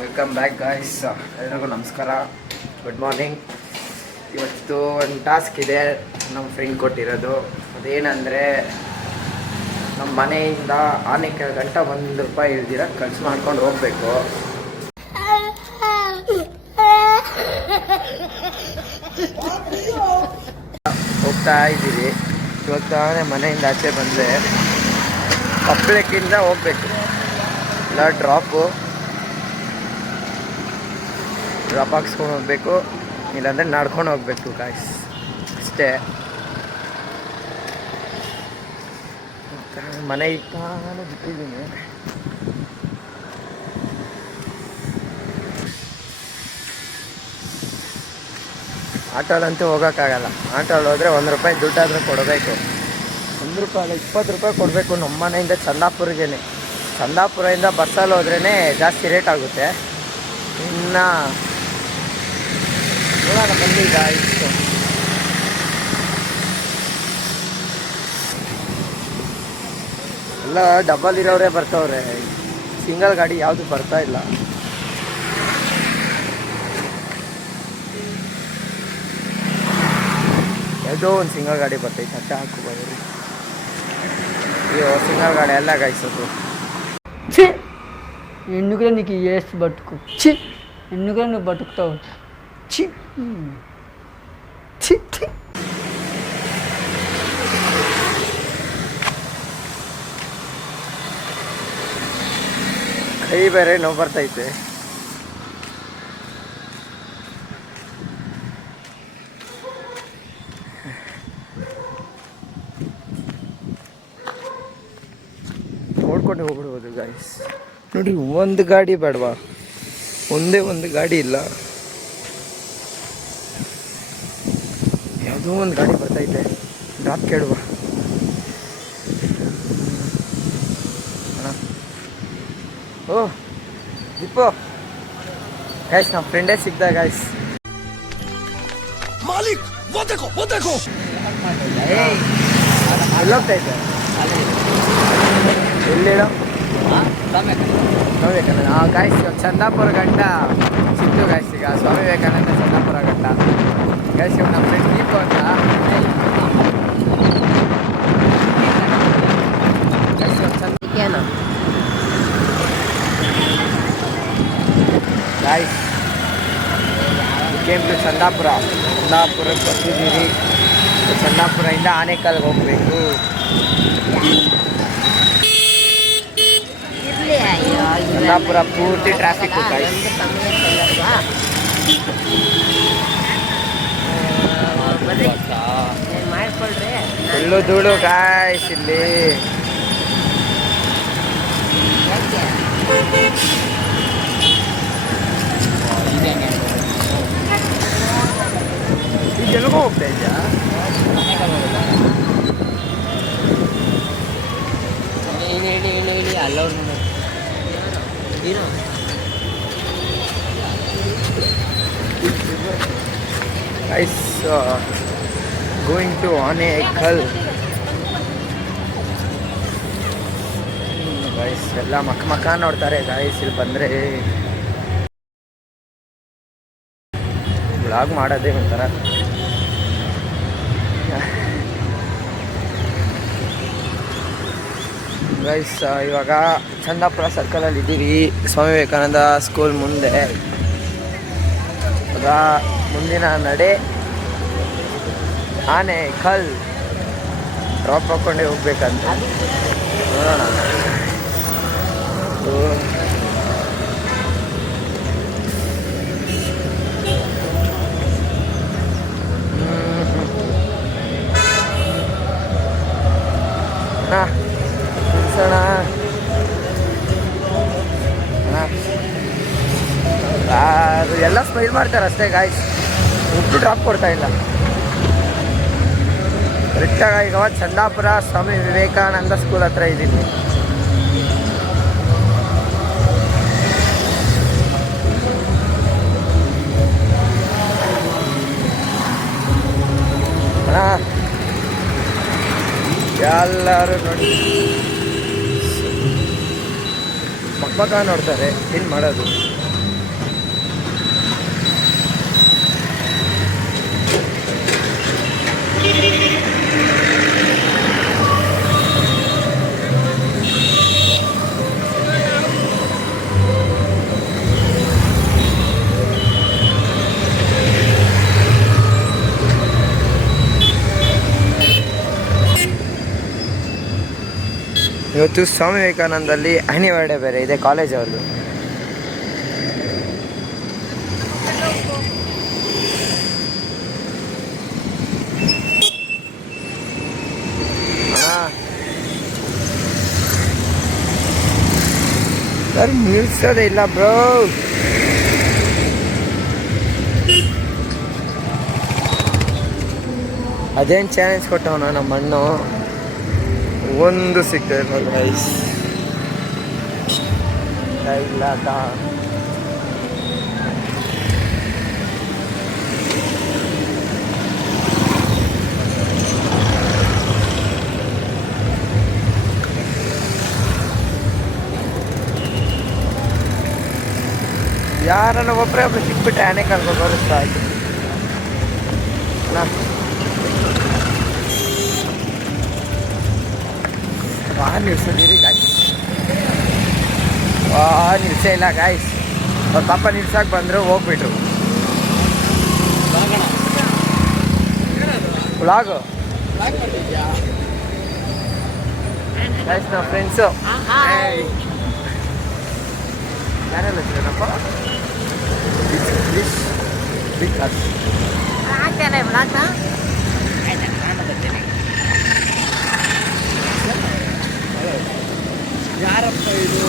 Welcome back guys. ಎಲ್ರಿಗೂ ನಮಸ್ಕಾರ, good morning. ಇವತ್ತು ಒಂದು ಟಾಸ್ಕ್ ಇದೆ ನಮ್ಮ ಫ್ರೆಂಡ್ ಕೊಟ್ಟಿರೋದು. ಅದೇನೆಂದರೆ ನಮ್ಮ ಮನೆಯಿಂದ ಆನೇಕಲ್ ಗಂಟ ₹1 ಇಲ್ದಿರ ಖರ್ಚು ಮಾಡ್ಕೊಂಡು ಹೋಗಬೇಕು. ಹೋಗ್ತಾ ಇದ್ದೀವಿ. ಇವತ್ತು ಮನೆಯಿಂದ ಆಚೆ ಬಂದರೆ ಕೊಪ್ಪಳಕ್ಕಿಂದ ಹೋಗ್ಬೇಕು, ಇಲ್ಲ ಡ್ರಾಪ್ ಹಾಕ್ಸ್ಕೊಂಡು ಹೋಗ್ಬೇಕು, ಇಲ್ಲಾಂದರೆ ನಡ್ಕೊಂಡು ಹೋಗ್ಬೇಕು ಗಾಯ್ಸ್, ಅಷ್ಟೇ. ಮನೆ ತಾನು ಬಿಟ್ಟಿದ್ದೀನಿ. ಆಟೋಲಂತೂ ಹೋಗೋಕ್ಕಾಗಲ್ಲ. ಆಟೋಲ್ಲಿ ಹೋದರೆ ₹1 ದುಡ್ಡಾದರೂ ಕೊಡಬೇಕು. ₹1 ಅಲ್ಲ, ₹20 ಕೊಡಬೇಕು. ನಮ್ಮ ಮನೆಯಿಂದ ಚಂದಾಪುರಗೇನೆ. ಚಂದಾಪುರದಿಂದ ಬಸ್ಸಲ್ಲಿ ಹೋದ್ರೇ ಜಾಸ್ತಿ ರೇಟ್ ಆಗುತ್ತೆ. ಇನ್ನು ನೋಡೋಣ ಬನ್ನಿ ಗಾಯ್ಸ್. ಎಲ್ಲ ಡಬಲ್ ಇರೋರೇ ಬರ್ತವ್ರೆ, ಸಿಂಗಲ್ ಗಾಡಿ ಯಾವುದು ಬರ್ತಾ ಇಲ್ಲ. ಯಾವುದೋ ಒಂದು ಸಿಂಗಲ್ ಗಾಡಿ ಬರ್ತೈತೆ, ಅಷ್ಟೇ ಹಾಕೋಬೋದು. ಅಯ್ಯೋ, ಸಿಂಗಲ್ ಗಾಡಿ ಎಲ್ಲ ಗಾಯ್ಸೋದು. ఎందుకులే నీకు వేసి బతుకు చి ఎందుకులే నువ్వు బతుకుతావు చి చి చి. ಕೈ ಬೇರೆ ನೋವು ಬರ್ತೈತೆ. ನೋಡ್ಕೊಂಡು ಹೋಗ್ಬಿಡ್ಬೋದು ಗಾಯ್ಸ್. ನೋಡಿ, ಒಂದು ಗಾಡಿ ಬೇಡವಾ? ಒಂದೇ ಒಂದು ಗಾಡಿ ಇಲ್ಲ. ಯಾವುದೋ ಒಂದು ಗಾಡಿ ಬರ್ತೈತೆ, ಡ್ರಾಪ್ ಕೇಳುವ. ಓ ದೀಪೋ ಗಾಯ್ಸ್, ನಮ್ಮ ಫ್ರೆಂಡೇ ಸಿಗ್ದ ಗಾಯ್ಸ್. ಎಲ್ಲೋಗ್ತೈತೆ? ಎಲ್ಲಿಡೋ ಸ್ವಾಮಿ ವಿವೇಕಾನಂದ. ಗಾಯ್ಸ್, ಚಂದಾಪುರ ಗಂಟ ಸಿಕ್ತು ಗಾಯ್ಸ್. ಈಗ ಸ್ವಾಮಿ ವಿವೇಕಾನಂದ ಚಂದಾಪುರ ಗಂಟ ಗಾಯ್ಸ್. ಇವಾಗ ನಮ್ಮ ಫ್ರೆಂಡ್ ದೀಪ ಅಂತ ಗಾಯ್ಸ್ ಕೇಮ್ ಟು ಚಂದಾಪುರಕ್ಕೆ ಬರ್ತಿದ್ದೀರಿ. ಚಂದಾಪುರದಿಂದ ಆನೇಕಲ್ಗೆ ಹೋಗಬೇಕು. ಚಂದಾಪುರ ಪೂರ್ತಿ ಟ್ರಾಫಿಕ್ ಗಾಯ್ಸ್. ಫುಲ್ಲು ಧೂಳು ಗಾಯ್ಸ್ ಇಲ್ಲಿ. ಎಲ್ಗೂ ಹೋಗ್ತಾ ಇದ್ಯಾ? ಹೇಳಿ ಅಲ್ಲವ್ರು guys, going to Aanekal. guys, ಎಲ್ಲ ಮಕ್ಕ ನೋಡ್ತಾರೆ ಗಾಯ್ಸ್. ಇಲ್ಲಿ ಬಂದರೆ ಬ್ಲಾಗ್ ಮಾಡೋದೇ ಒಂಥರ. ಗೈಸ್, ಇವಾಗ ಚಂದಾಪುರ ಸರ್ಕಲಲ್ಲಿ ಇದ್ದೀವಿ, ಸ್ವಾಮಿ ವಿವೇಕಾನಂದ ಸ್ಕೂಲ್ ಮುಂದೆ. ಇವಾಗ ಮುಂದಿನ ನಡೆ ಆನೇಕಲ್. ಡ್ರಾಪ್ ಹಾಕ್ಕೊಂಡೇ ಹೋಗ್ಬೇಕಂತ. ನೋಡೋಣ. ಎಲ್ಲ ಸ್ಮೈಲ್ ಮಾಡ್ತಾರೆ ಅಷ್ಟೇ ಗಾಯ್ಸ್, ಒಬ್ಬರು ಡ್ರಾಪ್ ಕೊಡ್ತಾ ಇಲ್ಲ. ಕರೆಕ್ಟಾಗಿ ಈಗ ಚಂದಾಪುರ ಸ್ವಾಮಿ ವಿವೇಕಾನಂದ ಸ್ಕೂಲ್ ಹತ್ರ ಇದ್ದೀನಿ. ಎಲ್ಲರೂ ನೋಡಿ ಮಕ್ಕ ನೋಡ್ತಾರೆ, ಏನು ಮಾಡೋದು. ಇವತ್ತು ಸ್ವಾಮಿ ವಿವೇಕಾನಂದಲ್ಲಿ ಆ್ಯನಿವರ್ಡೇ ಬೇರೆ ಇದೆ ಕಾಲೇಜ್ ಅವ್ರದ್ದು. ಸರ್ ನಿಲ್ಸೋದೇ ಇಲ್ಲ ಬ್ರೋ. ಅದೇನು ಚಾಲೆಂಜ್ ಕೊಟ್ಟವನ ನಮ್ಮ ಅಣ್ಣು, ಒಂದು ಸಿಗ್ತದೆ ಗೈಸ್. ಇಲ್ಲ ಯಾರನ್ನ ಒಬ್ಬರೇ ಒಬ್ಬರು ಸಿಕ್ಬಿಟ್ಟೆ ಆನೆ ಕರ್ಕೊಂಡು ಬರುತ್ತಾ ಆಯ್ತು. ನಿಲ್ಸೋದಿರಿ ಗಾಯ್ಸ್, ನಿಲ್ಸೇ ಇಲ್ಲ ಗಾಯ್ಸ್. ಅವ್ರ ಪಾಪ ನಿಲ್ಸಕ್ಕೆ ಬಂದರು, ಹೋಗ್ಬಿಟ್ರು. ವ್ಲಾಗು ಗಾಯ್ಸ್, ನಮ್ಮ ಫ್ರೆಂಡ್ಸು ಯಾರೆಲ್ಲ ಇದ್ದೀರಪ್ಪ? ಯಾರಪ್ಪ ಇದು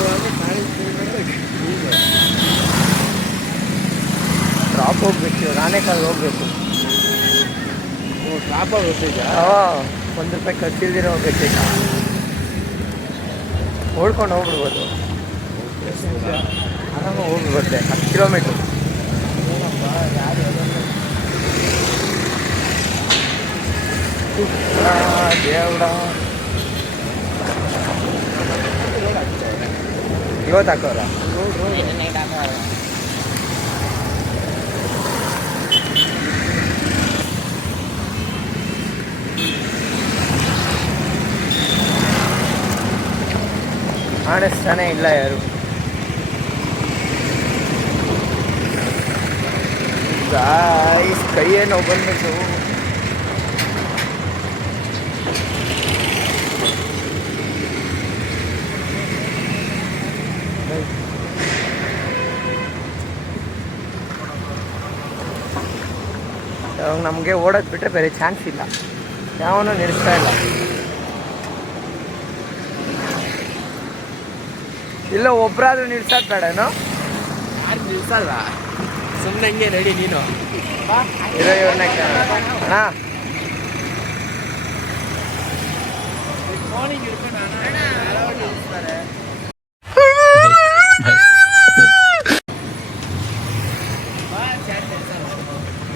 ಡ್ರಾಪ್ ಹೋಗ್ಬೇಕು, ಆನೆಕಲ್ ಹೋಗ್ಬೇಕು. ಡ್ರಾಪ್ ಹೋಗ್ತಿದ್ಯಾ? ₹1 ಖರ್ಚಿಲ್ದಿರ ಹೋಗ್ಬೇಕೀಗ. ಓಡ್ಕೊಂಡು ಹೋಗ್ಬಿಡ್ಬೋದು, ಆರಾಮಾಗಿ ಹೋಗ್ಬಿಡುತ್ತೆ. 10 ಕಿಲೋಮೀಟ್ರ್. ದೇವ್ಡ ಇವತ್ತು ಹಾಕೋರ ಕಾಣಿಸ್ತಾನೆ ಇಲ್ಲ ಯಾರು. ಗಾಯ್ಸ್ ಕೈಯೇನೋ ಬಂದ್ಬಿಟ್ಟು ನಮಗೆ ಓಡೋದು ಬಿಟ್ಟರೆ ಬೇರೆ ಚಾನ್ಸ್ ಇಲ್ಲ. ಯಾವನೂ ನಿಲ್ಲಿಸ್ತಾ ಇಲ್ಲ. ಇಲ್ಲ ಒಬ್ಬರಾದ್ರೂ ನಿಲ್ಸೋದು ಬೇಡನೋ? ಯಾರು ನಿಲ್ಸಲ್ಲ, ಸುಮ್ಮನೆ ಹಂಗೆ ರೆಡಿ ನೀನು ಇರೋ ಇವ್ರನ್ನ ಅಣ್ಣ.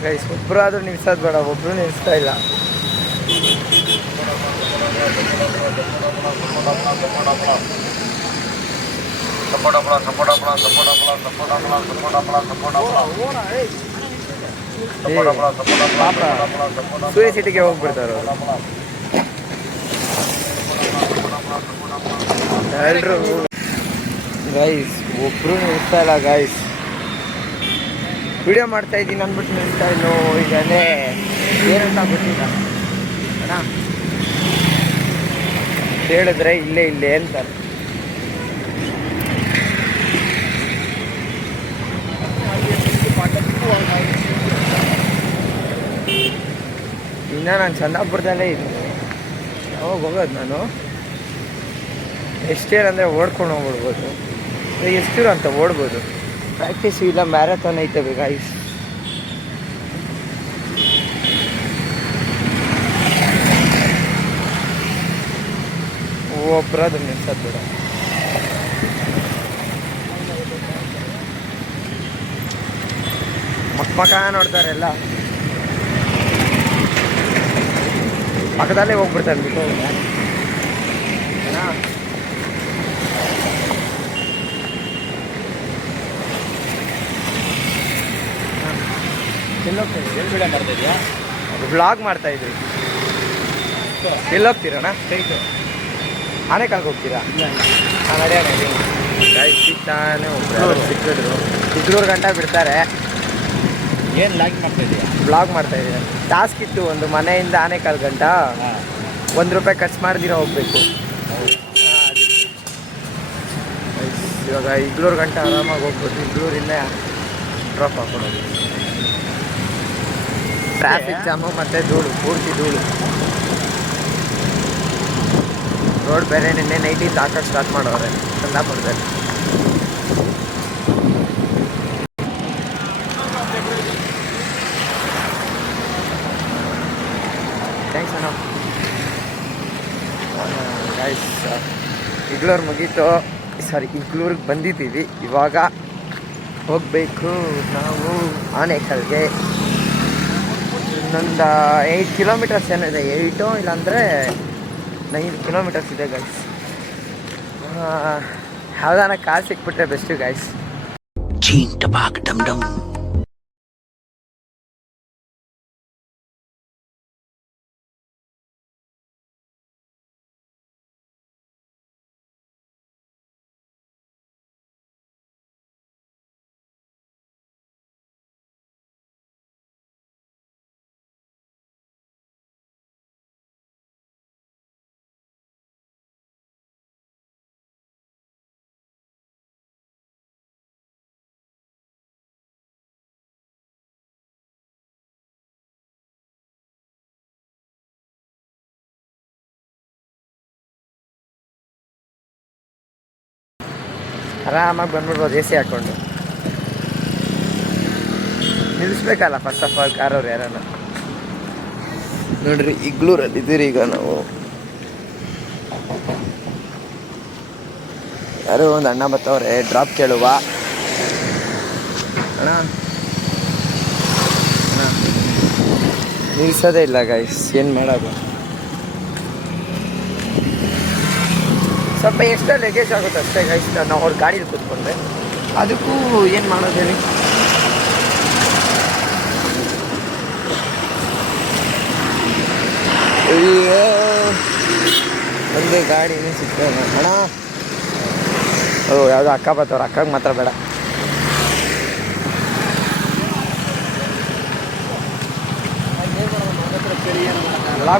ಗೈಸ್ ಒಬ್ಬರಾದ್ರೂ ನಿಲ್ಸೋದು ಬೇಡ, ಒಬ್ಬರು ನಿಲ್ಲಿಸ್ತಾ ಇಲ್ಲ. ಸೂರ್ಯ ಸಿಟಿಗೆ ಹೋಗ್ಬಿಡ್ತಾರೆ ಎಲ್ರು. ಗೈಸ್ ಒಬ್ರು ನಿಲ್ಸ್ತಾ ಇಲ್ಲ ಗೈಸ್. ವಿಡಿಯೋ ಮಾಡ್ತಾ ಇದ್ದೀನಿ ಅಂದ್ಬಿಟ್ಟು ನಿಲ್ಸ್ತಾ ಇಲ್ಲೋ. ಈಗಲೇ ಏನಂತ ಗೊತ್ತಿಲ್ಲ ಅಣ್ಣ, ಹೇಳಿದ್ರೆ ಇಲ್ಲೇ ಇಲ್ಲೇ ಅಂತಾರೆ. ಇನ್ನು ನಾನು ಚಂದಾಪುರದಲ್ಲೇ ಇದ್ದೀನಿ. ಯಾವಾಗ ಹೋಗೋದು ನಾನು? ಎಷ್ಟೇನಂದರೆ ಓಡ್ಕೊಂಡು ಹೋಗ್ಬಿಡ್ಬೋದು, ಎಷ್ಟಿರು ಅಂತ ಓಡ್ಬೋದು. ಪ್ರಾಕ್ಟೀಸು ಇಲ್ಲ, ಮ್ಯಾರಥಾನ್ ಐತೆ ಗಾಯ್ಸ್. ಒಬ್ಬರದು ನಿಲ್ಸೋದು ಬೇಡ. ಮಕ್ಕ ನೋಡ್ತಾರೆ ಎಲ್ಲ, ಪಕ್ಕದಲ್ಲೇ ಹೋಗ್ಬಿಡ್ತಾರೆ ಬಿಟ್ಟು. ಎಲ್ಲಿ ಮಾಡ್ತಾ ಇದೆಯಾ? ವ್ಲಾಗ್ ಮಾಡ್ತಾ ಇದ್ರಿ. ಎಲ್ಲಿ ಹೋಗ್ತೀರಣ್ಣ? ಆನೆಕಲ್ಗೆ ಹೋಗ್ತೀರಾ? ಹಾಂ ನಡೆಯೋಣ ಗಾಡಿ ಸಿಗ್ತಾನೆ ಸಿಕ್ಕಿದ್ರು ಇಗ್ಳೂರು ಗಂಟೆ ಬಿಡ್ತಾರೆ. ಏನು ಲಾಗ್ ಮಾಡ್ತಾ ಇದೀಯಾ? ಬ್ಲಾಗ್ ಮಾಡ್ತಾ ಇದ್ದೀನಿ. ಟಾಸ್ಕ್ ಇತ್ತು, ಒಂದು ಮನೆಯಿಂದ ಆನೆಕಲ್ ಗಂಟ ₹1 ಖರ್ಚು ಮಾಡ್ದಿರ ಹೋಗ್ಬೇಕು. ಇವಾಗ ಇಗ್ಳೂರು ಗಂಟೆ ಆರಾಮಾಗಿ ಹೋಗ್ಬೋದು. ಇಗ್ಳೂರಿಂದ ಡ್ರಾಪ್ ಹಾಕೊಂಡು ಟ್ರಾಫಿಕ್ ಜಾಮು ಮತ್ತು ಧೂಳು, ಪೂರ್ತಿ ಧೂಳು. ರೋಡ್ ಬೇರೆ ನಿನ್ನೆ ನೈಟಿಂದ ಹಾಕೋಕ್ಕೆ ಸ್ಟಾರ್ಟ್ ಮಾಡೋರೆ ಕುಂದಾಪುರದಲ್ಲಿ. ಥ್ಯಾಂಕ್ಸ್ ಅಣ್ಣ. ಗೈಸ್ ಇಗ್ಳೂರು ಮುಗೀತು, ಇಗ್ಳೂರಿಗೆ ಬಂದಿದ್ದೀವಿ. ಇವಾಗ ಹೋಗಬೇಕು ನಾವು ಆನೆಕಲ್ಗೆ. ಇನ್ನೊಂದು 8 ಕಿಲೋಮೀಟರ್ಸ್ ಏನಿದೆ, 8 ಇಲ್ಲಾಂದರೆ 9 ಕಿಲೋಮೀಟರ್ಸ್ ಇದೆ ಗೈಸ್. ಯಾವ್ದಾನ ಕಾರ್ ಸಿಕ್ಬಿಟ್ರೆ ಬೆಸ್ಟು ಗೈಸ್. ಆರಾಮಾಗಿ ಬಂದ್ಬಿಡ್ಬೋದು AC ಹಾಕ್ಕೊಂಡು. ನಿಲ್ಲಿಸ್ಬೇಕಲ್ಲ ಫಸ್ಟ್ ಆಫ್ ಆಲ್ ಕಾರವ್ರು ಯಾರನ್ನ. ನೋಡ್ರಿ ಇಗ್ಳೂರಲ್ಲಿ ಇದ್ದೀರಿ ಈಗ ನಾವು. ಯಾರೋ ಒಂದು ಅಣ್ಣ ಬರ್ತವ್ರೆ, ಡ್ರಾಪ್ ಕೇಳುವ ಅಣ್ಣ. ನಿಲ್ಸೋದೇ ಇಲ್ಲ ಗೈಸ್, ಏನು ಮಾಡೋದು. ಸ್ವಲ್ಪ ಎಕ್ಸ್ಟ್ರಾ ಲಗೇಜ್ ಆಗುತ್ತೆ ಅಷ್ಟೇ ಗೈಸ್. ನಾವು ಅವ್ರ ಗಾಡೀಲಿ ಕೂತ್ಕೊಂಡ್ರೆ ಅದಕ್ಕೂ ಏನು ಮಾಡೋದು ಹೇಳಿ. ಅಯ್ಯೋ ಒಂದೇ ಗಾಡಿನೇ ಸಿಗ್ತದೆ ಅಣ್ಣ. ಓ ಯಾವುದೋ ಅಕ್ಕ ಬರ್ತವ್ರು, ಅಕ್ಕಗೆ ಮಾತ್ರ ಬೇಡ.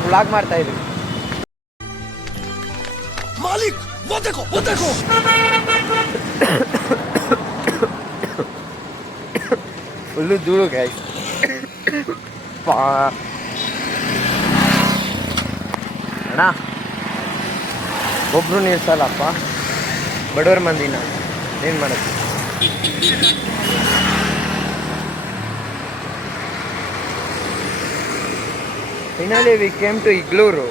ವ್ಲಾಗ್ ಮಾಡ್ತಾ ಇದ್ವಿ. ಫುಲ್ಲು ಧೂಳು ಗೈಸ್. ಅಣ್ಣ ಒಬ್ರು ನಿಲ್ಸಲ್ಲಪ್ಪ, ಬಡವ್ರ ಮಂದಿನ ಏನು ಮಾಡೋದು. ಫೈನಲಿ ವಿ ಕೇಮ್ ಟು ಇಗ್ಳೂರು.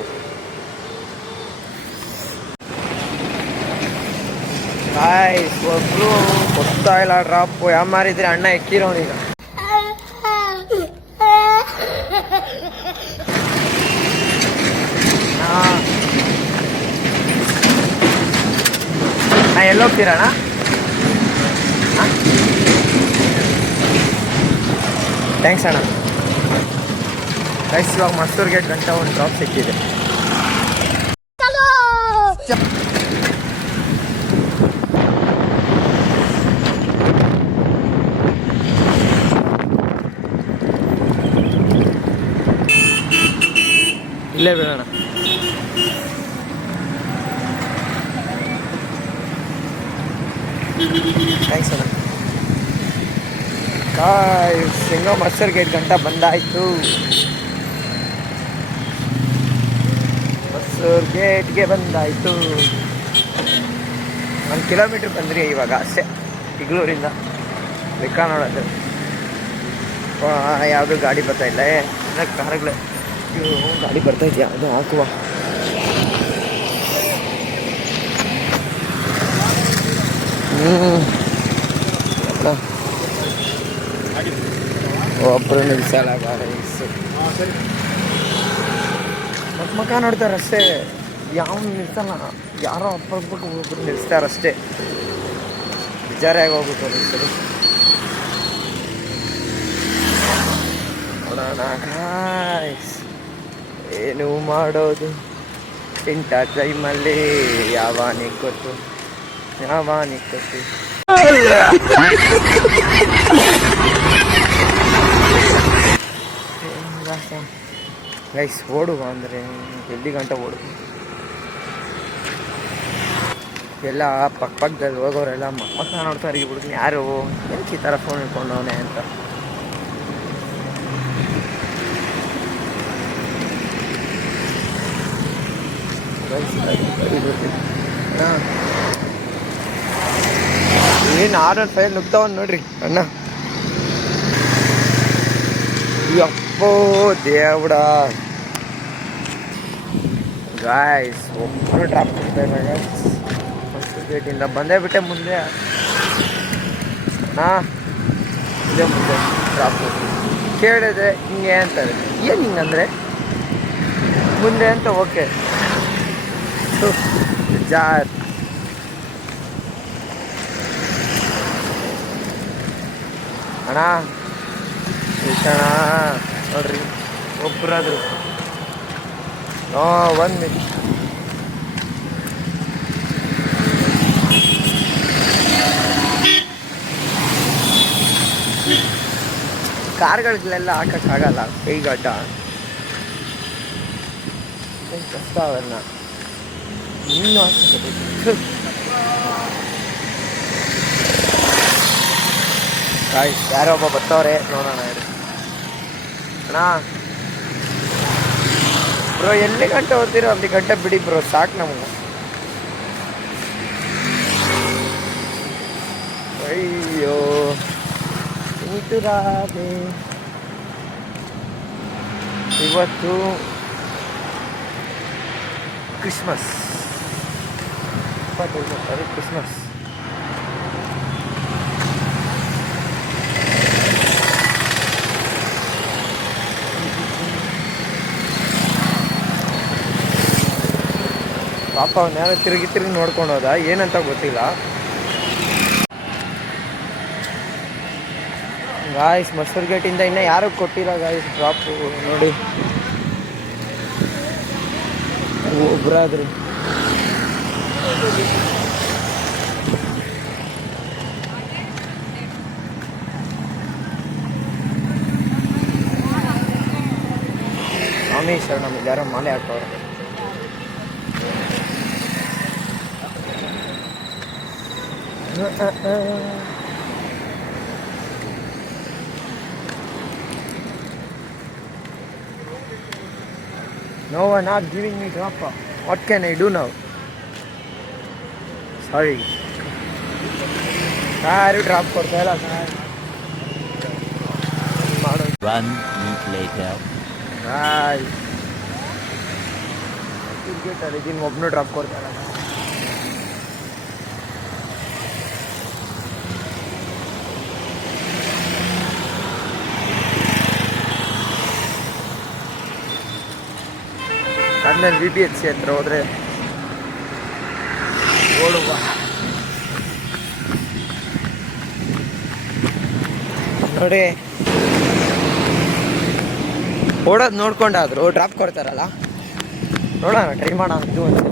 ಗಾಯ್ಸ್ ಒಬ್ರು ಕೊಡ್ತಾ ಇಲ್ಲ ಡ್ರಾಪು. ಯಾವ ಮಾರಿದ್ರೆ ಅಣ್ಣ ಎಕ್ಕಿರೋನೀಗ. ನಾ ಎಲ್ಲೋಗ್ತೀರಣ್ಣ? ಥ್ಯಾಂಕ್ಸ್ ಅಣ್ಣ. ಗೈಸ್ ಇವಾಗ ಮಸ್ತೂರು ಗೇಟ್ ಗಂಟ ಒಂದು ಡ್ರಾಪ್ ಸಿಕ್ಕಿದೆ. ಇಲ್ಲೇ ಬಿಡೋಣ. ಥ್ಯಾಂಕ್ಸ್ ಅಣ್ಣ. ಹೆಂಗೋ ಮಸ್ತೂರು ಗೇಟ್ ಗಂಟ ಬಂದಾಯಿತು. ಮಸ್ತೂರು ಗೇಟ್ಗೆ ಬಂದಾಯಿತು. 1 ಕಿಲೋಮೀಟ್ರ್ ಬಂದ್ರಿ ಇವಾಗ ಅಷ್ಟೇ ಇಗ್ಳೂರಿಂದ. ಲೆಕ್ಕ ನೋಡೋದು ಯಾವುದೂ ಗಾಡಿ ಬರ್ತಾ ಇಲ್ಲ. ಕಾರ್ಗಳೇ ಗಾಡಿ ಬರ್ತಾ ಇದೆಯಾ? ಅದು ಹಾಕುವ. ಒಬ್ಬರು ನಿಲ್ಸಲ್ಲ ಗಾಡಿ. ಮಕ್ಕ ನೋಡ್ತಾರೆ ಅಷ್ಟೇ, ಯಾವ ನಿಲ್ಸಲ್ಲ. ಯಾರೋ ಅಪ್ಪಬಿಟ್ಟು ಒಬ್ಬರು ನಿಲ್ಲಿಸ್ತಾರಷ್ಟೇ. ಬೇಜಾರಾಗಿ ಹೋಗುತ್ತೆ ನಿಲ್ಸಲು. ನೋಡೋಣ ಗಾಯ್ಸ್, ಏನು ಮಾಡೋದು ಇಂಥ ಟೈಮಲ್ಲಿ ಯಾವಾನಿಗೆ ಗೊತ್ತು ಗೈಸ್ ಓಡುವ ಅಂದರೆ ಎಲ್ಲಿ ಗಂಟೆ ಓಡುವ ಎಲ್ಲ ಪಕ್ಕದಲ್ಲಿ ಹೋಗೋರೆಲ್ಲ ಮಕ್ಕ ನೋಡ್ತಾರೆ ಈ ಹುಡುಗನ ಯಾರು ಏನಕ್ಕೆ ಈ ಥರ ಫೋನ್ ಇಟ್ಕೊಂಡವನೇ ಅಂತ. ಏನು R15 ನುಗ್ತಾವನ್ ನೋಡ್ರಿ ಅಣ್ಣ. ಯಪ್ಪೋ ದೇವ್ಡ ಗಾಯ್ಸ್ ಒಬ್ಬರು ಡ್ರಾಪ್ ಕೊಡ್ತಾ ಇಲ್ಲ ಫಸ್ಟ್ ಗೇಟಿಂದ ಬಂದೇ ಬಿಟ್ಟೆ ಮುಂದೆ ಇದೇ ಮುಂದೆ ಡ್ರಾಪ್ ಕೇಳಿದೆ ಹಿಂಗೆ ಅಂತಾರೆ. ಏನು ಹಿಂಗಂದರೆ ಮುಂದೆ ಅಂತ ಓಕೆ ಜಾರ್ ಅಣ್ಣ ಅಣ್ಣ ನೋಡ್ರಿ ಒಬ್ಬರಾದ್ರು 1 ಮಿನಿಟ್ ಕಾರ್ಗಳಿಗೆಲ್ಲ ಹಾಕೋಕ್ಕಾಗಲ್ಲ ಕೈಗಡ್ಡ ಕಷ್ಟ ಅವೆಲ್ಲ ಇನ್ನೂ ಯಾರೋ ಒಬ್ಬ ಬರ್ತಾವ್ರೆ ನೋಡೋಣ ಅಣ್ಣ. ಬ್ರೋ ಎಲ್ಲಿ ಗಂಟೆ ಓದ್ತೀರೋ ಅಲ್ಲಿ ಗಂಟೆ ಬಿಡಿ ಬ್ರೋ ಸಾಕು ನಮಗೆ. ಅಯ್ಯೋ ಇಂತು ರಾಧೆ ಇವತ್ತು ಕ್ರಿಸ್ಮಸ್ 25ನೇ ತಾರೀಕು ಕ್ರಿಸ್ಮಸ್. ಪಾಪ ಅವ್ನು ಯಾರೋ ತಿರುಗಿ ನೋಡ್ಕೊಂಡು ಹೋದ ಏನಂತ ಗೊತ್ತಿಲ್ಲ. ಗಾಯ್ಸ್ ಮಸೂರ್ ಗೇಟಿಂದ ಇನ್ನೂ ಯಾರು ಕೊಟ್ಟಿಲ್ಲ ಗಾಯ್ಸ್ ಡ್ರಾಪು ನೋಡಿ ಒಬ್ಬರಾದ್ರು. ಸ್ವಾಮಿ ಶರಣಮ್ ಯಾರೋ ಮಾಲೆ ಹಾಕೋರು. No one not giving me drop. What can I do now? Sorry. ಯಾರು ಡ್ರಾಪ್ ಕೊಡ್ತಾ ಇಲ್ಲ ಸರ್. 1 minute later. ಕ್ರಿಕೆಟ್ ಅಲ್ಲಿ ಒಬ್ಬನು ಡ್ರಾಪ್ ಕೊಡ್ತಾ ಇಲ್ಲ. ಆದ್ಮೇಲೆ VPHC ಹತ್ರ ಹೋದ್ರೆ ಓಡುವ ನೋಡಿ ಓಡೋದು ನೋಡ್ಕೊಂಡಾದ್ರು ಡ್ರಾಪ್ ಕೊಡ್ತಾರಲ್ಲ ನೋಡೋಣ ಟ್ರೈ ಮಾಡೋಣ ಇದು ಒಂದು.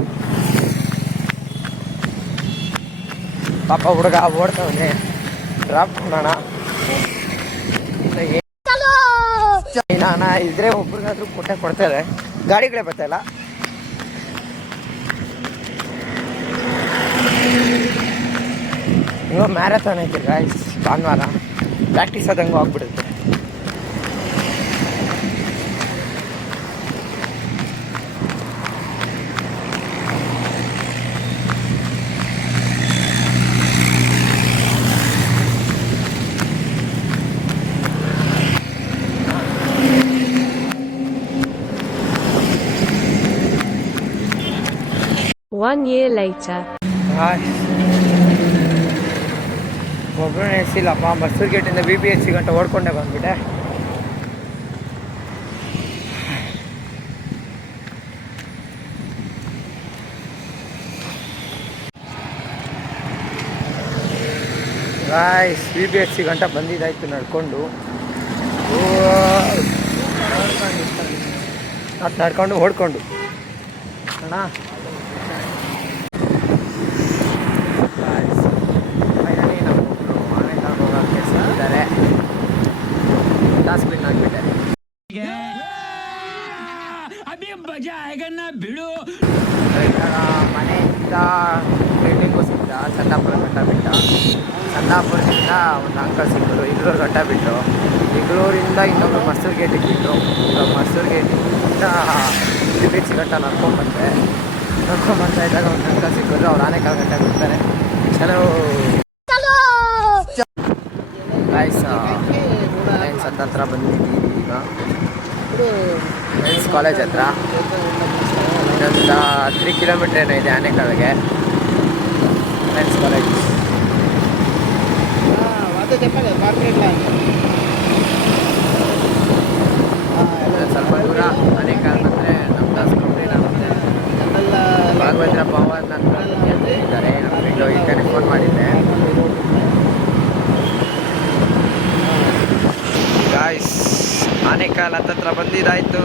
ಪಾಪ ಹುಡುಗ ಓಡ್ತಾವನೆ ಡ್ರಾಪ್ ಕೊಡೋಣ ನಾನು ಇದ್ರೆ ಒಬ್ರಿಗಾದ್ರೂ ಕೊಡ್ತಾರೆ. ಗಾಡಿಗಳೇ ಬರ್ತಾಯಿಲ್ಲ. ಇನ್ನೂ ಮ್ಯಾರಥಾನ್ ಐತೆ ಗಾಯ್ಸ್ ಭಾನುವಾರ ಪ್ರಾಕ್ಟೀಸ್ ಆದಂಗೆ ಹೋಗ್ಬಿಡುತ್ತೆ. One year later. ಒಬ್ಬರು ನೆನೆಸಿಲ್ಲಪ್ಪ. ಮಸೂರ್ ಗೇಟಿಂದ VPHC ಗಂಟೆ ಓಡ್ಕೊಂಡೆ ಬಂದ್ಬಿಟ್ಟೆ. ಗಾಯ್ಸ್ VPHC ಗಂಟೆ ಬಂದಿದ್ದಾಯ್ತು ನಡ್ಕೊಂಡು. ಅದು ನಡ್ಕೊಂಡು ಓಡ್ಕೊಂಡು ಅಣ್ಣ ಫೈನಲಿ ನಮ್ಮೊಬ್ಬರು ಆನೆಕಾಲ್ ಹೋಗೋಕ್ಕೆ ಸಿಕ್ಕಿದ್ದಾರೆ. ಟಾಸ್ಕ್ ವಿನ್ ಆಗಿಬಿಟ್ಟೆ. ಮನೆಯಿಂದ ಬಿಲ್ಡಿಂಗು ಸಿಕ್ಕಿದ ಚಂದಾಪುರ ಘಟ್ಟ ಬಿಟ್ಟ. ಚಂದಾಪುರದಿಂದ ಒಂದು ಅಂಕಲ್ ಸಿಕ್ಕರು, ಇಗ್ಳೂರು ಘಟ್ಟ ಬಿಟ್ಟು. ಇಗ್ಳೂರಿಂದ ಇನ್ನೊಬ್ರು ಮಸೂರು ಗೇಟಿಗೆ ಬಿಟ್ಟರು. ಮಸೂರು ಗೇಟಿಂದ ಬೀಚ್ ಘಟ್ಟ ನಡ್ಕೊಂಡ್ಬಂದೆ. ನಡ್ಕೊಂಡ್ಬರ್ತಾ ಇದ್ದಾಗ ಒಂದು ಅಂಕಲ್ ಸಿಕ್ಕಿದ್ರು, ಅವ್ರು ಆನೆಕಾಲ್ ಘಟ್ಟ ಬಿಡ್ತಾರೆ. ಚಲೋ ಗಾಯ್ಸ್, ಲೈನ್ಸ್ ಹತ್ರ ಬಂದಿದ್ದೀವಿ ಈಗ. ಮೆನ್ಸ್ ಕಾಲೇಜ್ ಹತ್ರ ಇನ್ನೊಂದು 3 ಕಿಲೋಮೀಟ್ರ್ ಏನೋ ಇದೆ ಆನೆಕಾಲ್ಗೆ. ಮೆನ್ಸ್ ಕಾಲೇಜ್ ಸ್ವಲ್ಪ ದೂರ. ಆನೆಕಾಲ್ ಅಂದರೆ ನಮ್ಮ ದಾಸ್ ಕಂಪ್ನಿನ ಭಾಗವದ್ರ ಪವನ್ ಅಂತ ಇದ್ದಾರೆ. ನಮ್ಮ ಫ್ರೆಂಡು ಈ ಕಡೆ ಫೋನ್ ಮಾಡಿದ್ದೆ. ಗಾಯ್ಸ್, ಆನೆಕಾಲ್ ಹತ್ತತ್ರ ಬಂದಿದ್ದಾಯ್ತು.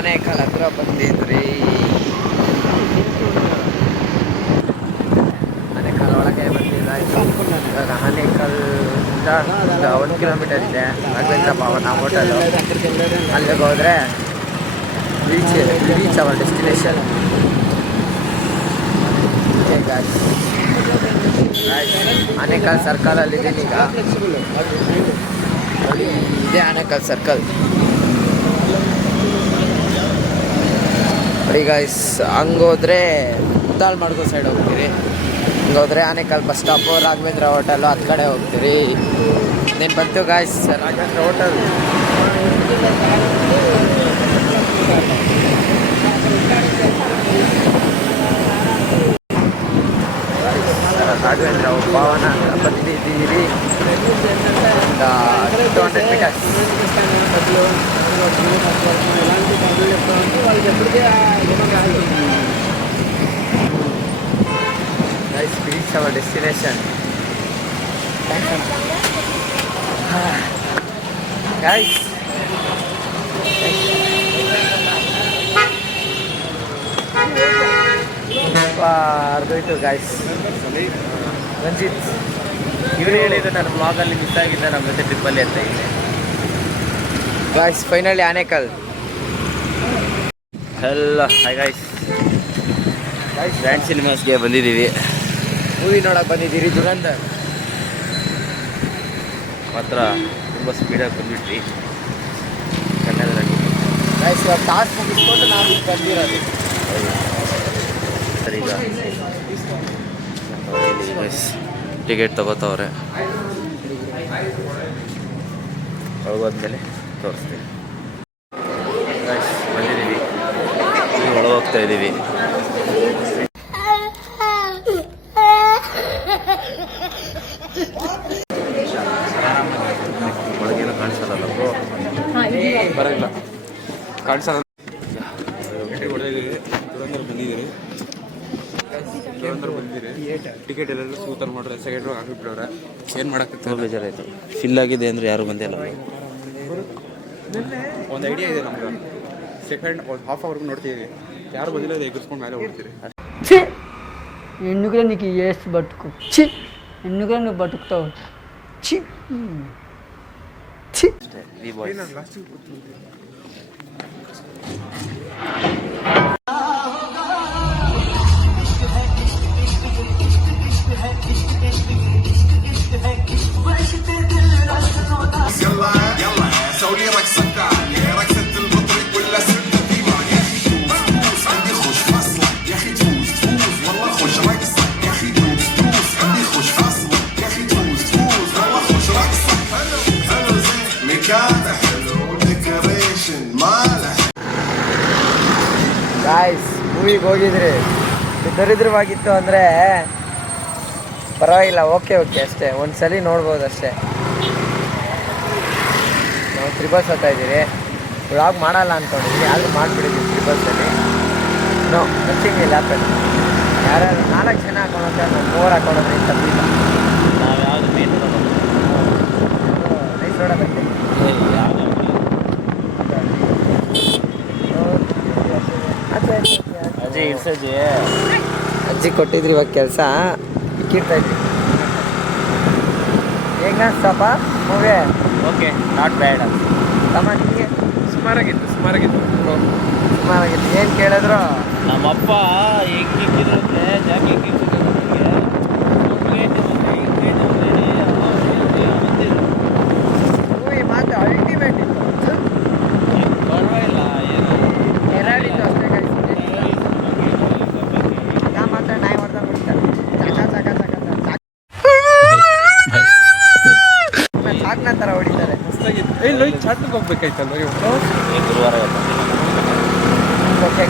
ಆನೆಕಾಲ್ ಹತ್ರ ಬಂದಿದ್ರಿ. ಆನೆಕಾಲ್ ಒಳಗೆ ಬಂದಿದ್ದಾಯ್ತು. ಇವಾಗ ಆನೆಕಾಲ್ನಿಂದ 1 ಕಿಲೋಮೀಟರ್ ಇದೆ ರಾಘವೇಂದ್ರ ಭವನ ಹೋಟೆಲು. ಅಲ್ಲಿಗೆ ಹೋದರೆ ಬೀಚ್ ಅವರ್ ಡೆಸ್ಟಿನೇಷನ್. ಆನೆಕಾಲ್ ಸರ್ಕಲಲ್ಲಿ ಇದ್ದೀನಿ ಈಗ. ಇದೇ ಆನೆಕಾಲ್ ಸರ್ಕಲ್. ನೋಡಿ ಗಾಯ್ಸ್, ಹಂಗೋದ್ರೆ ಮುದ್ದಾಲ್ ಮಾಡ್ಕೋ ಸೈಡ್ ಹೋಗ್ತೀರಿ. ಹಿಂಗೋದ್ರೆ ಆನೆಕಾಲ್ ಬಸ್ ಸ್ಟಾಪು, ರಾಘವೇಂದ್ರ ಹೋಟೆಲು, ಹತ್ತು ಕಡೆ ಹೋಗ್ತೀರಿ. ಇನ್ನೇನು ಬಂತು ಗಾಯ್ಸ್, ರಾಘವೇಂದ್ರ ಹೋಟೆಲ್. ರಾಘವೇಂದ್ರ ಭವನ ಬಂದಿದ್ದೀರಿ. ಒಂದು 200 metres. Nice beach, our destination. Guys, ಅರ್ಧೋಯ್ತು ಗಾಯ್ಸ್. ರಂಜಿತ್ ಇವನು ಹೇಳಿದ್ದು ನನ್ನ ಬ್ಲಾಗಲ್ಲಿ ಮಿಸ್ ಆಗಿದ್ದೆ ನಮ್ಮ ಜೊತೆ ಟ್ರಿಪ್ಪಲ್ಲಿ ಅಂತ ಇದೆ. Guys, finally Anekal. Hello, hi guys. Grand ಸಿನಿಮಾಸ್ಗೆ ಬಂದಿದ್ದೀವಿ. ಮೂವಿ ನೋಡಕ್ಕೆ ಬಂದಿದ್ದೀರಿ. ದುರಂಧರ್ ಮಾತ್ರ ತುಂಬ ಸ್ಪೀಡಾಗಿ ಬಂದುಬಿಟ್ವಿ ಕನ್ನಡದಲ್ಲಿ. ಗಾಯ್ಸ್, ಇವಾಗ ಟಾಸ್ಕ್ ಮುಗಿಸ್ಕೊಂಡು ನಾವು ಈಗ ಬಂದಿರೋದು. ಸರಿ, ಈಗ ಟಿಕೆಟ್ ತಗೋತವ್ರೆ. ಒಳಗೋದ್ಮೇಲೆ ತೋರಿಸ್ತೀವಿ. ಗಾಯ್ಸ್, ಬಂದಿದ್ದೀವಿ. ಈಗ ಒಳಗೆ ಹೋಗ್ತಾ ಇದ್ದೀವಿ. ಒಳಗೇನು ಕಾಣಿಸಲ್ಲ. ಬರಲ್ಲ, ಕಾಣಿಸಲ್ಲ. ಟಿಕೆಟ್ ಎಲ್ಲ ಸೂತಲ್ ಮಾಡ್ರೆ ಸೆಕೆಂಡ್ ರೋಗ್ ಹಾಕಿಬಿಟ್ಟವ್ರೆ. ಏನು ಮಾಡೋಕ್ಕೆ ಬೇಜಾರಾಯಿತು. ಫಿಲ್ ಆಗಿದೆ ಅಂದರೆ ಯಾರು ಬಂದೇ ಇಲ್ಲ. ಒಂದು ಐಡಿಯಾ ಇದೆ ನಮ್ಗೆ. ಸೆಕೆಂಡ್ ಒಂದು ಹಾಫ್ ಅವರ್ಗೂ ನೋಡ್ತೀವಿ, ಯಾರು ಬಂದಿಲ್ಲ, ಅದು ಎಗ್ಗಿಸ್ಕೊಂಡು ಮೇಲೆ ಹೋಗ್ತೀರಿ. ఛీ ఎందుకురా నీకు ఏసి బతుకు ఛీ ఎందుకురా నువ్వు బతుకుతావు ఛీ ఛీ ವಿ ಬಾಯ್ಸ್. يلا يلا سوي رقصة عالية، رقصة المطرب ولا سرت ديما. يا اخي فوز فوز عندي خوش فصلة، يا اخي تفوز تفوز والله خوش رقصة. يا اخي تفوز تفوز عندي خوش فصلة، يا اخي تفوز تفوز والله خوش رقصة. حلو حلو زين مكانه حلو ديكوريشن ماله. ಗಾಯ್ಸ್, ಮೂವಿಗೆ ಹೋಗಿದ್ರಿ. ದರಿದ್ರವಾಗಿತ್ತು ಅಂದರೆ ಪರವಾಗಿಲ್ಲ, ಓಕೆ ಅಷ್ಟೇ. ಒಂದ್ಸಲಿ ನೋಡ್ಬೋದು ಅಷ್ಟೇ. ನಾವು 3 ಬಸ್ ಹೋಗ್ತಾ ಇದ್ದೀರಿ. ವ್ಲಾಗ್ ಮಾಡಲ್ಲ ಅಂದ್ಕೊಂಡಿದ್ವಿ, ಆದರೂ ಮಾಡಿಬಿಟ್ಟಿದ್ವಿ 3 ಬಸ್ಸಲ್ಲಿ. ನೋ ನಥಿಂಗ್ ಇಲ್ಲ ಆ್ಯಪಲ್. ಯಾರ್ಯಾರು 4 ಜನ ಹಾಕೊಂಡೋಗ್ತಾರೆ, ನಾವು 3 ಹಾಕೊಂಡೋದ್ರೆ ತಪ್ಪಿಲ್ಲ. ನಾವು ಯಾವುದು ಮೇನ್ ರೋಡ ಬರ್ತೇನೆ. ಅಜಯ್ ಇಡ್ಸಜಿ ಅಜ್ಜಿ ಕೊಟ್ಟಿದ್ರಿ ಇವಾಗ ಕೆಲಸ ಇಕ್ಕಿರ್ತಾ ಇದ್ರಿ. ಹೇಗೆ ಅನ್ಸ್ತಪ್ಪ ಮೂವಿ? ಓಕೆ ನಾಟ್ ಬ್ಯಾಡ್ ಅಂತ. ತಮ್ಮ ನಿಮಗೆ ಸುಮಾರಾಗಿತ್ತು ಸುಮಾರಾಗಿತ್ತು. ಏನು ಕೇಳಿದ್ರು ನಮ್ಮಪ್ಪ ಹೆಂಗಿದ್ರು ಅಂದರೆ ಜಾಕಿ ಮೂವಿ ಮಾತ್ರ ಅಲ್ಟಿಮೇಟ್ ಇತ್ತು. ಪರವಾಗಿಲ್ಲ ಏನು ಎರಡಿತ್ತು ಅಷ್ಟೇ ನಾ ಮಾತ್ರ ನಾಯಿ ಹೊಡೆದ ಬಿಡ್ತಾರೆ. ಸಾಕ್ನ ಥರ ಹೊಡಿತಾರೆ. ಇಲ್ಲ ಚಾಟ್ಗೆ ಹೋಗ್ಬೇಕಾಯ್ತಲ್ಲ ಗುರುವಾರ ಓಕೆ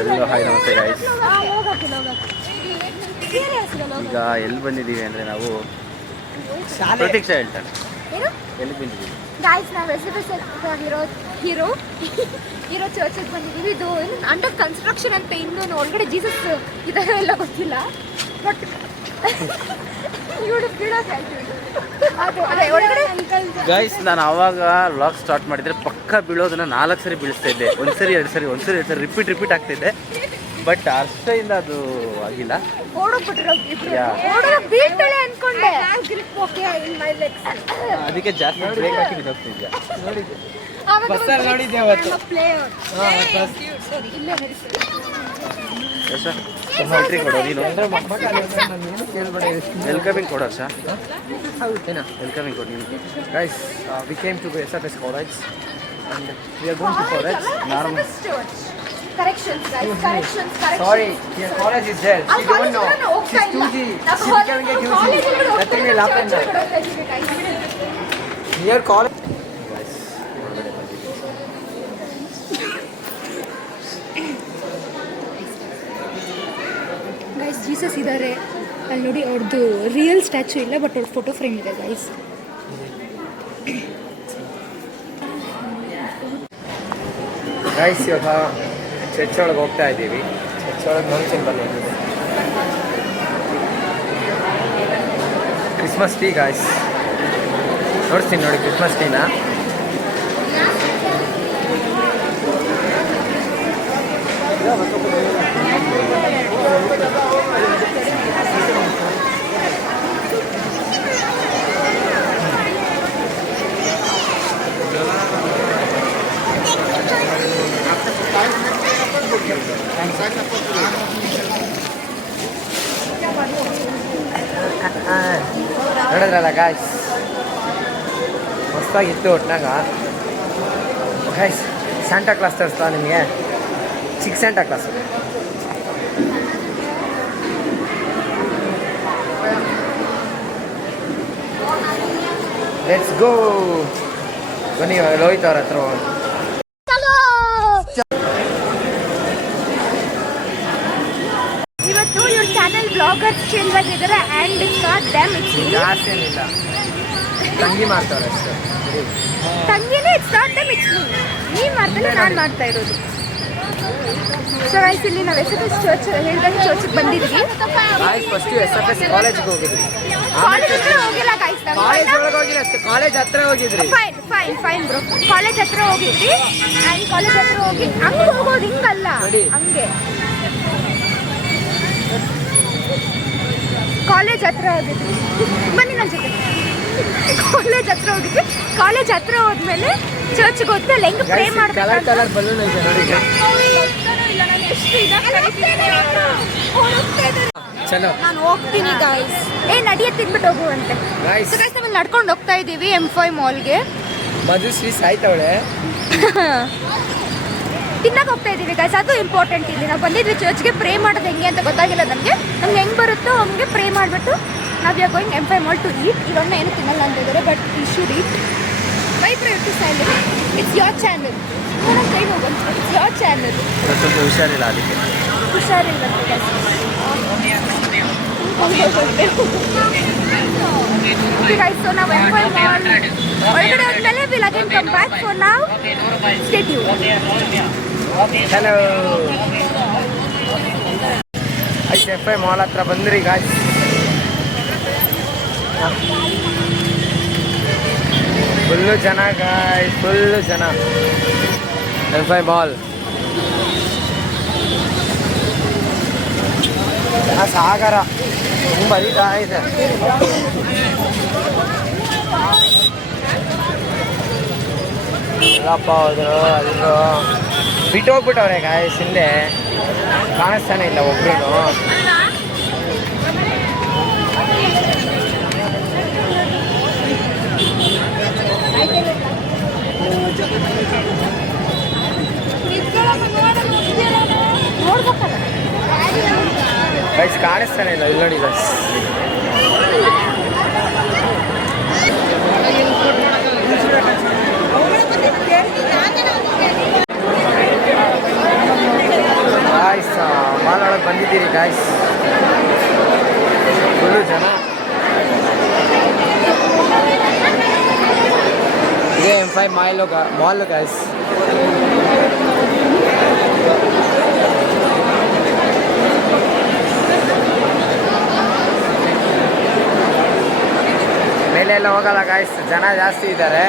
ಎಲ್ಲೋ ಹಾಯ್ ನಮಸ್ತೆ ಗೈಸ್. ಈಗ ಎಲ್ಲಿ ಬಂದಿದ್ದೀವಿ ಅಂದರೆ ನಾವು ಪ್ರತೀಕ್ಷಾ ಹೇಳ್ತಾರೆ ಎಲ್ಲಿ ಬಂದಿದ್ದೀವಿ ಗಾಯ್ಸ್ ನಾವು ಹೀರೋ ಹೀರೋ ಚರ್ಚಿಗೆ ಬಂದಿದ್ದೀವಿ. ಇದು ಅಂಡರ್ ಕನ್ಸ್ಟ್ರಕ್ಷನ್ ಅಂತ ಇನ್ನೂ ಒಳಗಡೆ ಜೀಸಸ್ ಇದೆಲ್ಲ ಎಲ್ಲ ಗೊತ್ತಿಲ್ಲ ಬಟ್ ಇವಳು ಅದು ಅದೇ ಒಳಗಡೆ ಗೈಸ್ ನಾನು ಆವಾಗ ವ್ಲಾಗ್ ಸ್ಟಾರ್ಟ್ ಮಾಡಿದರೆ ಪಕ್ಕ ಬೀಳೋದನ್ನ 4 ಸರಿ ಬೀಳಿಸ್ತಾ ಇದ್ದೆ. ಒಂದ್ಸರಿ 2 ಸರಿ ರಿಪೀಟ್ ಆಗ್ತಿದ್ದೆ. ಬಟ್ ಅಷ್ಟೇಯಿಂದ ಅದು ಆಗಿಲ್ಲ. ಓಡೋಗ್ಬಿಟ್ರು Yeah. ಬೀಳ್ತಾಳೆ ಅನ್ಕೊಂಡೆ. ಅದಕ್ಕೆ ಜಾಸ್ತಿ ಬ್ರೇಕ್ ಹಾಕಿ ಬಿದ್ದೋಗ್ತಿದ್ದೆ. ಬಸ್ಸಲ್ಲಿ ನೋಡಿದ್ದೆ ಅವತ್ತು. ಯಶ ಎಂಟ್ರಿ ಕೊಡೋ ನೀನು ವೆಲ್ಕಮಿಂಗ್ ಕೊಡೋ ಸರ್. ವೆಲ್ಕಮಿಂಗ್ ಕೊಡಿ ನೀನು. Guys, we came to SFS college and we are going to college. Normal. Corrections, guys. Corrections. Sorry, your college is there. She don't know. She's 2G. She's becoming a 2G. Nothing will happen now. Your college. Guys Jesus ಇದ್ದಾರೆ ಅಲ್ಲಿ ನೋಡಿ. ಅವ್ರದ್ದು real statue ಇಲ್ಲ but ಅವ್ರ photo frame ಇದೆ guys. Guys ಇವಾಗ church ಒಳಗೆ ಹೋಗ್ತಾ ಇದ್ದೀವಿ. ಚರ್ಚ್ ಒಳಗೆ ಫಂಕ್ಷನ್ ಬಂದಿದ್ದೀವಿ. ಕ್ರಿಸ್ಮಸ್ ಟ್ರೀ ಗಾಯ್ಸ್ ನೋಡ್ತೀನಿ ನೋಡಿ ಕ್ರಿಸ್ಮಸ್ ಟ್ರೀನ. ನೋಡಿದ್ರಲ್ಲ ಗಾಯ್ಸ್ ಮಸ್ತಾಗಿತ್ತು ಒಟ್ನಾಗ. ಗಾಯ್ಸ್ ಸ್ಯಾಂಟಾ ಕ್ಲಾಸ್ ತರಿಸ್ತಾ ನಿಮಗೆ ಚಿಕ್ಕ ಸ್ಯಾಂಟಾ ಕ್ಲಾಸ್. ಲೆಟ್ಸ್ ಗೋ ಬನ್ನಿ ಲೋಹಿತ್ ಅವ್ರ ಹತ್ರ ಹೋಗೋಣ. ಇವತ್ತು ಇವ್ರ ಚಾನೆಲ್ ಬ್ಲಾಗರ್ಸ್ ಚೇಂಜ್ ಆಗಿದ್ದಾರೆ and it's not them, it's me. ಜಾಸ್ತಿ ಏನಿಲ್ಲ, ತಂಗಿ ಮಾಡ್ತಾರೆ ಅಷ್ಟೇ. ತಂಗಿನೇ it's not them, it's me. ನೀನು ಮಾಡ್ತಾರೆ, ನಾನು ಮಾಡ್ತಾ ಇರೋದು. ಸೊ ಗೈಸ್ ಇಲ್ಲಿ ನಾವು SFS ಚರ್ಚ್ ಹೇಳ್ದಂಗೆ ಚರ್ಚ್ಗೆ ಬಂದಿದ್ವಿ. ಗಾಯ್ಸ್ ಫಸ್ಟ್ SFS ಕಾಲೇಜ್ಗೆ ಹೋಗಿದ್ವಿ. ಕಾಲೇಜ್ ಹತ್ರ ಹೋಗಿಲ್ಲ ಗೈಸ್ ನಾವು. ಕಾಲೇಜ್ ಒಳಗೆ ಹೋಗಿಲ್ಲ, ಕಾಲೇಜ್ ಹತ್ರ ಹೋಗಿದ್ರಿ. Fine bro. ಕಾಲೇಜ್ ಹತ್ರ ಹೋಗಿದ್ವಿ ಆ್ಯಂಡ್ ಕಾಲೇಜ್ ಹತ್ರ ಹೋಗಿ ಹಂಗೆ ಹೋಗೋದು ಹಿಂಗಲ್ಲ, ಹಂಗೆ ಕಾಲೇಜ್ ಹತ್ರ ಹೋಗಿದ್ವಿ. ಬನ್ನಿ ನನ್ನ ಜೊತೆ. ಕಾಲೇಜ್ ಹತ್ರ ಹೋಗಿದ್ವಿ. ಕಾಲೇಜ್ ಹತ್ರ ಹೋದ್ಮೇಲೆ ಚರ್ಚ್ಗೆ ಹೋದ್ಮೇಲೆ ಹೆಂಗೆ ಪ್ರೇ ಮಾಡ್ತಾರೆ. ಕಲರ್ ಕಲರ್ ಬಲೂನ್ ಐತೆ ನೋಡಿ. ಚಲೋ ನಾನು ಹೋಗ್ತೀನಿ ಗಾಯ್ಸ್. ನಡಿಯ ತಿನ್ಬಿಟ್ಟು ಹೋಗುವಂತೆ ಗಾಯ್ಸ್. ಗೈಸ್ ನಾವು ನಡ್ಕೊಂಡು ಹೋಗ್ತಾ ಇದ್ದೀವಿ M5 ಮಾಲ್ಗೆ. ಮಧುಶ್ರೀ ಸಾಯ್ತವಳೆ. ತಿನ್ನಕ್ಕೆ ಹೋಗ್ತಾ ಇದ್ದೀವಿ ಗೈಸ್, ಅದು ಇಂಪಾರ್ಟೆಂಟ್. ಇಲ್ಲಿ ನಾವು ಬಂದಿದ್ವಿ ಚರ್ಚ್ಗೆ. ಪ್ರೇ ಮಾಡೋದು ಹೆಂಗೆ ಅಂತ ಗೊತ್ತಾಗಿಲ್ಲ ನಮಗೆ ಹೆಂಗೆ ಬರುತ್ತೋ ಹಂಗೆ ಪ್ರೇ ಮಾಡಿಬಿಟ್ಟು ನಾವು you going M5 mall to eat. ಇವನ್ನ ಏನು ತಿನ್ನಲ್ಲ ಅಂತ ಇದ್ದಾರೆ but you should eat. Why private silent, it's your channel. ಕೈ ಹೋಗೋದು, ಇಟ್ಸ್ ಯೋರ್ ಚಾನಲ್. ಸ್ವಲ್ಪ ಹುಷಾರಿಲ್ಲ ಅದಕ್ಕೆ. ಹುಷಾರಿಲ್ಲ ಗೈಸ್. ಸೊ ನಾವು M5 ಮಾಲ್ ಒಳಗಡೆ ಹೋದ್ಮೇಲೆ will again come back. For now stay tune. Hello ಆಯ್ತು, M5 ಮಾಲ್ ಹತ್ರ ಬಂದ್ರಿ ಗಾಯ್ಸ್. ಫುಲ್ಲು ಜನ ಗಾಯ್, ಫುಲ್ಲು ಜನ. M5 ಮಾಲ್ ಜನ ಸಾಗರ ತುಂಬ ಹರಿತಾ ಇದೆ. ಎಲ್ಲಪ್ಪ ಹೋದ್ರು ಅಲ್ಲೂ ಬಿಟ್ಟು ಹೋಗ್ಬಿಟ್ಟವ್ರೆ ಗಾಯಸ್, ಹಿಂದೆ ಕಾಣಿಸ್ತಾನೆ ಇಲ್ಲ ಒಬ್ರು. ಗೈಸ್ ಕಾಣಿಸ್ತಾನೆ ಇಲ್ಲ, ಇಲ್ಲಿ ನೋಡಿ ಗೈಸ್. ಗಾಯ್ಸ್ ಮಾಲ್ ಒಳಗೆ ಬಂದಿದ್ದೀರಿ ಗಾಯ್ಸ್, ಫುಲ್ಲು ಜನ. ಇದೇ M5 ಮಾಲ್ ಗಾಯ್ಸ್. ಮೇಲೆ ಎಲ್ಲ ಹೋಗಲ್ಲ ಗಾಯ್ಸ್, ಜನ ಜಾಸ್ತಿ ಇದ್ದಾರೆ.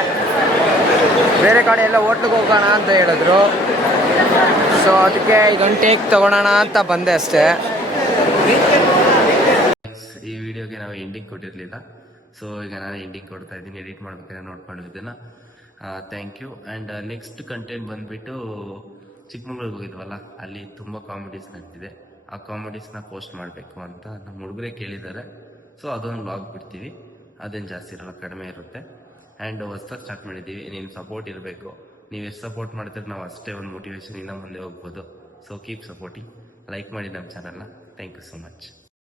ಬೇರೆ ಕಡೆ ಎಲ್ಲ ಹೋಟ್ಲಿಗೆ ಹೋಗೋಣ ಅಂತ ಹೇಳಿದ್ರು. ಸೊ ಅದಕ್ಕೆ ಇದೊಂದು ಟೇಕ್ ತೊಗೊಳೋಣ ಅಂತ ಬಂದೆ ಅಷ್ಟೇ. ಈ ವಿಡಿಯೋಗೆ ನಾವು ಎಂಡಿಂಗ್ ಕೊಟ್ಟಿರಲಿಲ್ಲ, ಸೊ ಈಗ ನಾನು ಎಂಡಿಂಗ್ ಕೊಡ್ತಾ ಇದ್ದೀನಿ. ಎಡಿಟ್ ಮಾಡ್ಬೇಕಾದ್ರೆ ನೋಡ್ಕೊಂಡಿದ್ದನ್ನ thank you. And next content ಬಂದುಬಿಟ್ಟು ಚಿಕ್ಕಮಂಗ್ಳೂರಿಗೆ ಹೋಗಿದ್ವಲ್ಲ, ಅಲ್ಲಿ ತುಂಬ ಕಾಮಿಡೀಸ್ ನಡೀತಿದೆ. ಆ ಕಾಮಿಡೀಸ್ನ ಪೋಸ್ಟ್ ಮಾಡಬೇಕು ಅಂತ ನಮ್ಮ ಹುಡುಗರೇ ಕೇಳಿದ್ದಾರೆ. ಸೊ ಅದೊಂದು ವ್ಲಾಗ್ ಬಿಡ್ತೀವಿ, ಅದೇನು ಜಾಸ್ತಿ ಇರಲ್ಲ, ಕಡಿಮೆ ಇರುತ್ತೆ. ಆ್ಯಂಡ್ ಹೊಸ್ದಾಗಿ ಸ್ಟಾರ್ಟ್ ಮಾಡಿದ್ದೀವಿ, ನಿಮ್ಮ ಸಪೋರ್ಟ್ ಇರಬೇಕು. ನೀವು ಎಷ್ಟು ಸಪೋರ್ಟ್ ಮಾಡ್ತೀರಿ ನಾವು ಅಷ್ಟೇ ಒಂದು ಮೋಟಿವೇಶನ್ ಇಂದ ಮುಂದೆ ಹೋಗ್ಬೋದು. ಸೊ ಕೀಪ್ ಸಪೋರ್ಟಿಂಗ್, ಲೈಕ್ ಮಾಡಿ ನಮ್ಮ ಚಾನಲ್ನ. Thank you so much.